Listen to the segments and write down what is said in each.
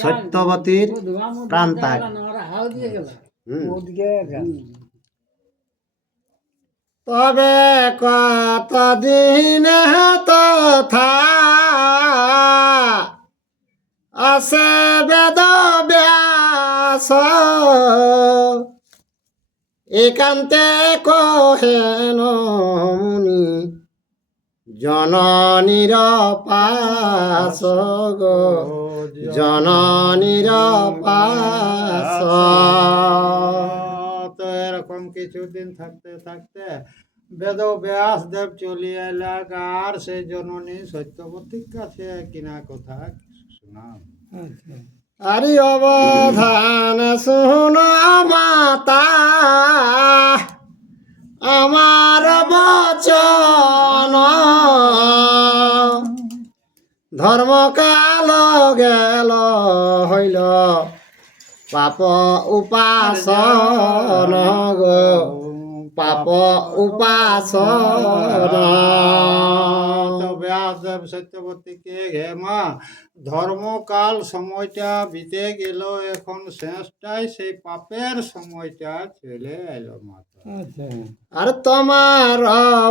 সত্যবতীর প্রাণ ত্যাগ তবে কতদিন তথা আছে বেদ ব্যাস। একান্তে কহেন মুনি জননীর পাশ গো। জননীর পাশ তো এরকম কিছুদিন থাকতে থাকতে বেদ ব্যাস দেব চলিয়ে এলাক আর সেই জননী সত্যবতীর কাছে কিনা কথা শোনাম। আরে অবধান শুন মাতা। আমার বচন। ধর্মকাল গেল হইল পাপ উপাসন গো। পাপ উপাসন। সত্যবতীকে হে মা। ধর্মকাল সময়টা বিতে গেল এখন শেষটাই সেই পাপের সময়টা চলে এলো মাতা আর তোমার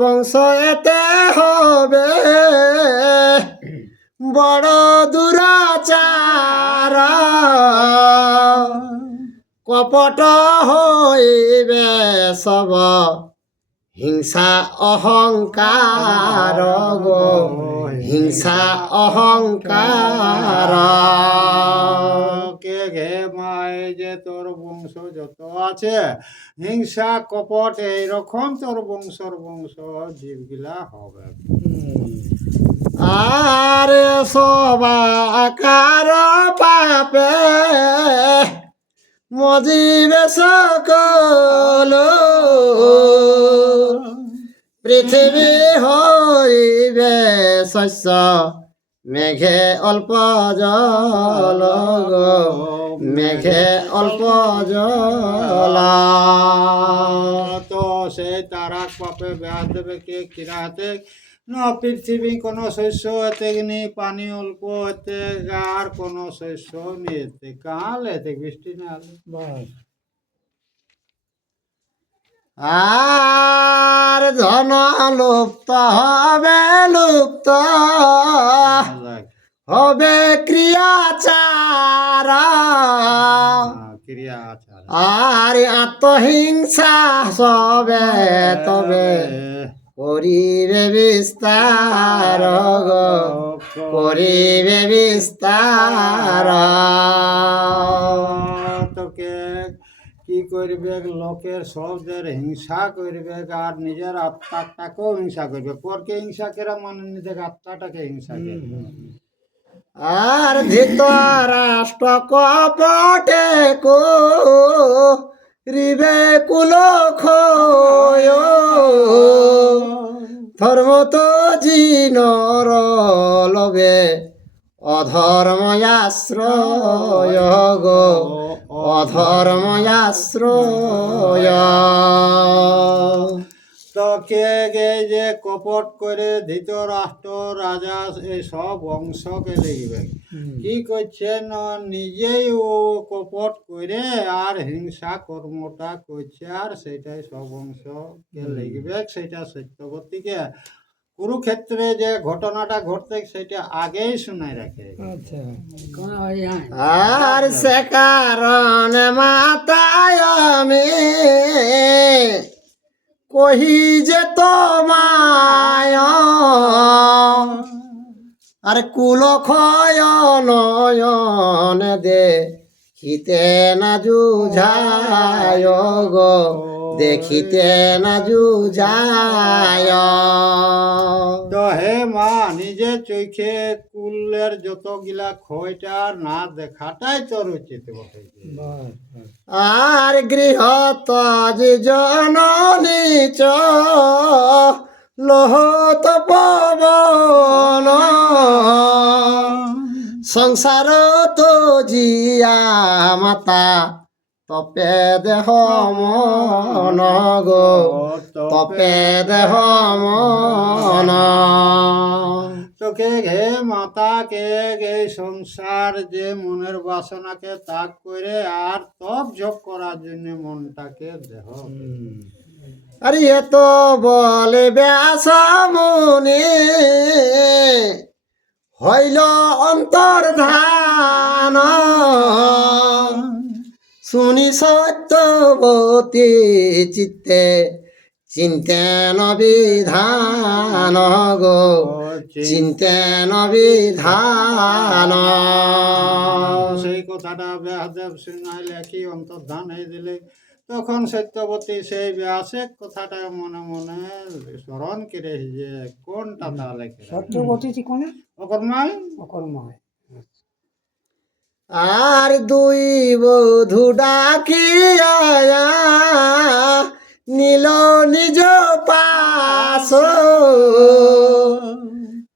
বংশ এতে হবে। বড় দুরাচার। কপট হইবে সব হিংসা অহংকার। গো হিংসা, অহংকার। কে ঘে মায় যে তোর বংশ যত আছে, হিংসা, কপট, এইরকম তোর বংশর বংশ জীবগুলা হবে। আর সবাকার পাপে মজিবে সকল। পৃথিবী হইবে শস্য মেঘে অল্প জল মেঘে অল্প জল। তো সে তারাক পাপে ব্যাস দেবে কে কিরাতে না পৃথিবী কোনো শস্য এতে নি পানি অল্প এতে আর কোনো শস্য নেই এতে কাল এতে বৃষ্টি না আর ধন লুপ্ত হবে লুপ্ত হবে ক্রিয়াচার। আর আত্মহিংসা সবে তবে। করিবে বিস্তার গো করিবে বিস্তার। তোকে কি করবে লোকের সবদের হিংসা করবে আর নিজের আত্মাটাকেও হিংসা করবে পরকে হিংসা কেরা? মানে নিজের আত্মাটাকে হিংসা করবে আর ধৃতরাষ্ট্র কপটে কো রিবে কুল ধর্ম তো জিনর লবে অধর্ময়াশ্রয় গো অধর্ময়াশ্রয়। কে গে যে কপট করে ধৃতরাষ্ট্র রাজা এই সব বংশকে লিখবে কি করছে না নিজেই ও কপট করে আর হিংসা কর্মটা করছে আর সেটাই সব বংশকে লিখবে সেটা সত্যবতীকে কুরুক্ষেত্রে যে ঘটনাটা ঘটতে সেটা আগেই শুনাই রাখে। আর সে কারণে মাতায় আমি কহি যে তোমায়। আর কুল নয়ন দে দেখিতে না জুঝায় গো। দেখিতে না জুঝায় তো হে মা নিজে চোখে কুলের যত গিলা ক্ষয়টা না দেখাটাই তোর উচিত বটে আর গৃহ তজ জননী চ লোহত পবন সংসার তো জিয়া মাতা তপে দেহ মন গো তপে দেহ মন। তোকে হে মাতা কে এই সংসার যে মনের বাসনাকে ত্যাগ করে আর তপ জপ করার জন্য মনটাকে দেহ আরে এত বলে ব্যাস মনে হইল অন্তর্ধান। শুনি সত্যবতী চিত্তে চিন্তেন বিধান গো চিন্তেন বিধান। সেই কথাটা ব্যাসদেব শুনাইলে কি অন্তর্ধান হয়ে দিলে। তখন সত্যবতী সেই ব্যাসে কথাটা মনে মনে স্মরণ করে যে কোনটা তাহলে সত্যবতী কোনে? অকর্মাল? অকর্ময় আর দুই বধু ডাকিয়া নীল নিজ পাশ।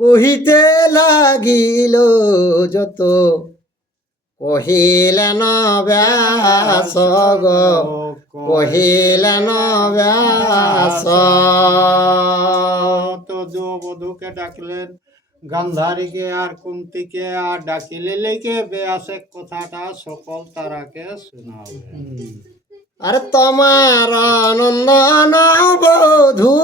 কহিতে লাগিল, যত কহিলেন ব্যাস গো, কহিলেন ব্যাস। তো বধূকে ডাকলেন গান্ধারীকে আর কুন্তিকে আর ডাকিলে লেগে ব্যাসে কথাটা সকল তারাকে শোনাবে। আরে তোমার নন্দন বধূ।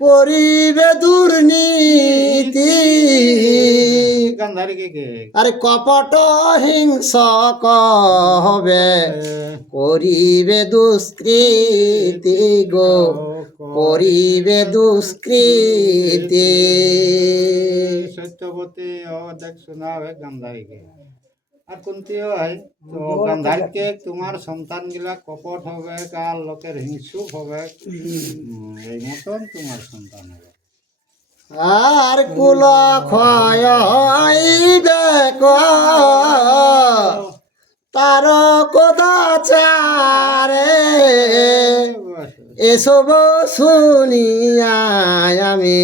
করিবে দুর্নীতি। আরে কপট হিংসক হবে করিবে দুষ্কৃতি গো। করিবে দুষ্কৃতি। সত্যবতী ও দেখ শোনাবে গান্ধারীকে। আর কুন্তিও হয় তো গান্ধারীকে তোমার সন্তানগুলা কপট হবে কার লোকের হিংসুক হবে? এই মতন তোমার সন্তান হবে। আর কুল ক? তার কদাচারে এসব শুনিয়া আমি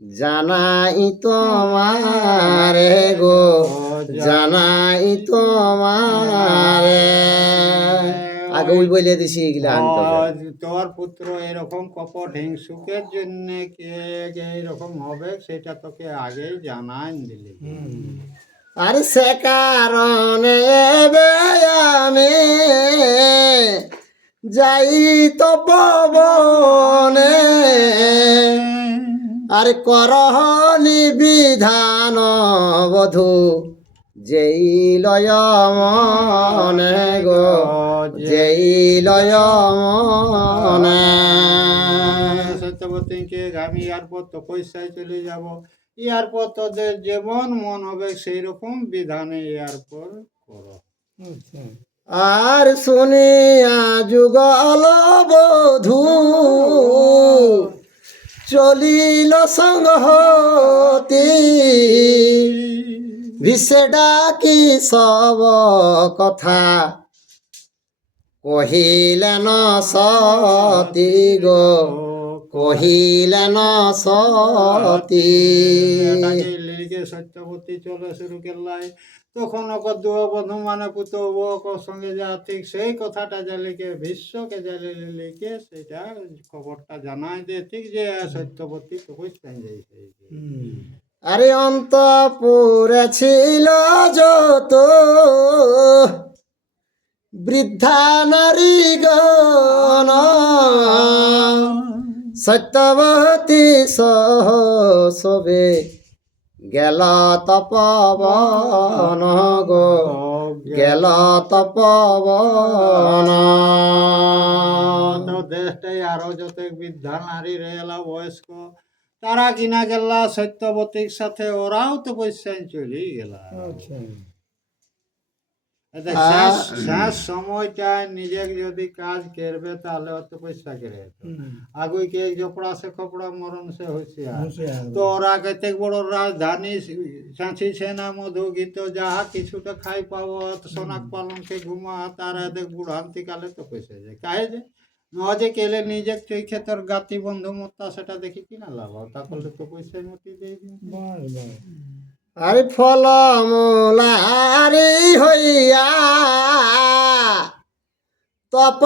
জানাই তোমারে গো জানাই তোমারে। আগে ওই বলে দিছি তোর পুত্র এরকম কপট হিংসুকের জন্য কে এরকম হবে সেটা তোকে আগেই জানাই দিলি। আর সে কারণে আমি যাই তো পবনে আর করহনি বিধান বধু যেই লয় মনে গো যেই লয় মনে। সত্যবতীকে আমি এয়ারপোর্ট তো পয়সায় চলে যাব। এয়ারপোর্ট তোদের যেমন মন হবে সেই রকম বিধানে এয়ারপোর্ট করো। আর শুনিয়া যুগল বধু। চলিল সংহতি। ভিসে ডাকি সব কথা। কহিলেন সতী গো। কহিলেন সতী। সত্যবতী চলে শুরু করলাই তখন ওকে দু বন্ধু মানে পুত ওর সঙ্গে যা ঠিক সেই কথাটা যা লিখে বিশ্বকে যা লিখে সেটা খবরটা জানাই দে ঠিক যে সত্যবতী তো বুঝতেন যাইছে আরে অন্তপুরে ছিল যত বৃদ্ধা নারীগণ সত্যবতী সহ সবে গেল তপবন গো গেল তপবন। তো দেশটাই আরও যত বৃদ্ধা নারী রয়েলা বয়স্ক তারা কিনা গেলা সত্যবতীর সাথে ওরাও তো পয়সা চলে গেলা। এটা শেষ শেষ সময়টা নিজে যদি কাজ করবে তাহলে অত পয়সা করে আগুই কে জপড়া সে কপড়া মরণ সে হুঁশিয়ার। তো ওরা কেতে বড় রাজধানী সাঁচি সেনা মধু গীত যাহা কিছুটা খাই পাবো সোনাক পালনকে ঘুমা তারা দেখ বুড়ান্তি কালে তো পয়সা যায়। কাহে যে? নজে কেলে নিজে চৈখে তোর গাতি বন্ধু মত্তা সেটা দেখি কিনা লাভ তা করলে তো পয়সা মতি দিয়ে দিন। আরে ফল মূলারি হইয়া তপ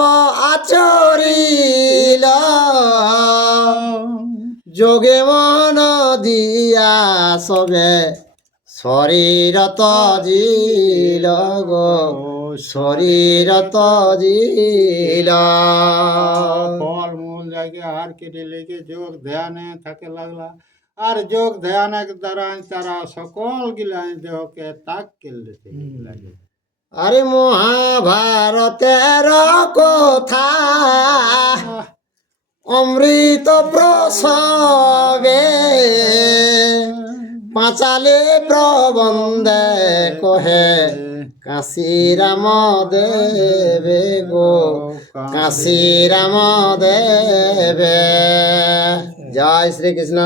আচরিল। যোগে মন দিয়া সবে শরীরত জিল গো শরীরত জিল ফল মূল জায়গা আর কেটে লেগে যোগ ধ্যানে থাকে লাগলা। আর যোগ ধ্যানের দ্বারা তারা সকল গিলা দেহকে তাক কেলে আরে মহাভারতের কথা অমৃত প্রসবে পাঁচালে প্রবন্ধে কহে কাশিরাম দেবে গো কাশিরাম দেবে জয় শ্রীকৃষ্ণ।